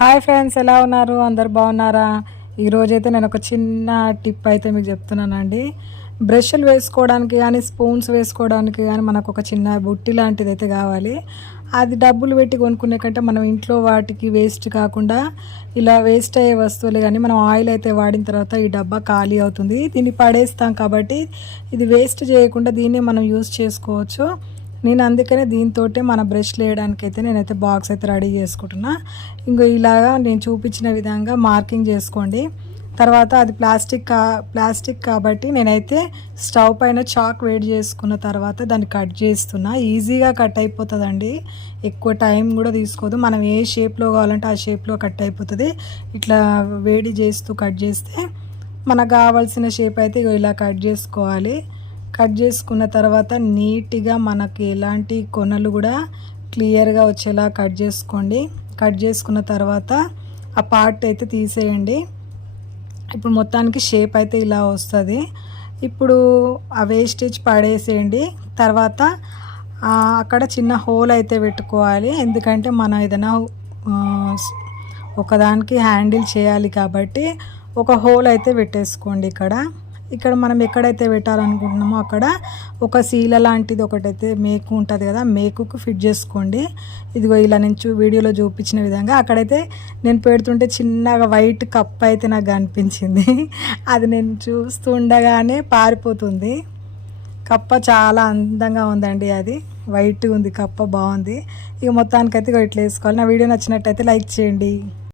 Hi friends, ఎలా ఉన్నారు? అందరు బాగున్నారా? ఈరోజైతే నేను ఒక చిన్న టిప్ అయితే మీకు చెప్తున్నానండి. బ్రష్లు వేసుకోవడానికి కానీ స్పూన్స్ వేసుకోవడానికి కానీ మనకు ఒక చిన్న బుట్టి లాంటిది అయితే కావాలి. అది డబ్బులు పెట్టి కొనుక్కునే కంటే మనం ఇంట్లో వాటికి వేస్ట్ కాకుండా ఇలా వేస్ట్ అయ్యే వస్తువులు కానీ మనం ఆయిల్ అయితే వాడిన తర్వాత ఈ డబ్బా ఖాళీ అవుతుంది. దీన్ని పడేస్తాం కాబట్టి ఇది వేస్ట్ చేయకుండా దీన్ని మనం యూజ్ చేసుకోవచ్చు. నేను అందుకనే దీంతో మన బ్రష్లు వేయడానికి అయితే నేనైతే బాక్స్ అయితే రెడీ చేసుకుంటున్నా. ఇంకో ఇలాగా నేను చూపించిన విధంగా మార్కింగ్ చేసుకోండి. తర్వాత అది ప్లాస్టిక్ కాబట్టి నేనైతే స్టవ్ పైన చాక్ వేడి చేసుకున్న తర్వాత దాన్ని కట్ చేస్తున్నా. ఈజీగా కట్ అయిపోతుందండి, ఎక్కువ టైం కూడా తీసుకోదు. మనం ఏ షేప్లో కావాలంటే ఆ షేప్లో కట్ అయిపోతుంది. ఇట్లా వేడి చేస్తూ కట్ చేస్తే మనకు కావాల్సిన షేప్ అయితే ఇలా కట్ చేసుకోవాలి. కట్ చేసుకున్న తర్వాత నీట్గా మనకి ఎలాంటి కొనలు కూడా క్లియర్గా వచ్చేలా కట్ చేసుకోండి. కట్ చేసుకున్న తర్వాత ఆ పార్ట్ అయితే తీసేయండి. ఇప్పుడు మొత్తానికి షేప్ అయితే ఇలా వస్తుంది. ఇప్పుడు ఆ వేస్టేజ్ పడేసేయండి. తర్వాత అక్కడ చిన్న హోల్ అయితే పెట్టుకోవాలి, ఎందుకంటే మనం ఏదైనా ఒకదానికి హ్యాండిల్ చేయాలి కాబట్టి ఒక హోల్ అయితే పెట్టేసుకోండి. ఇక్కడ మనం ఎక్కడైతే పెట్టాలనుకుంటున్నామో అక్కడ ఒక సీల లాంటిది ఒకటైతే మేకు ఉంటుంది కదా, మేకుకు ఫిట్ చేసుకోండి. ఇదిగో ఇలా నేను వీడియోలో చూపించిన విధంగా అక్కడైతే నేను పెడుతుంటే చిన్నగా వైట్ కప్ అయితే నాకు కనిపించింది. అది నేను చూస్తుండగానే పారిపోతుంది. కప్ప చాలా అందంగా ఉందండి, అది వైట్ ఉంది కప్ప, బాగుంది. ఇక మొత్తానికైతే ఇట్లా వేసుకోవాలి. నా వీడియో నచ్చినట్టయితే లైక్ చేయండి.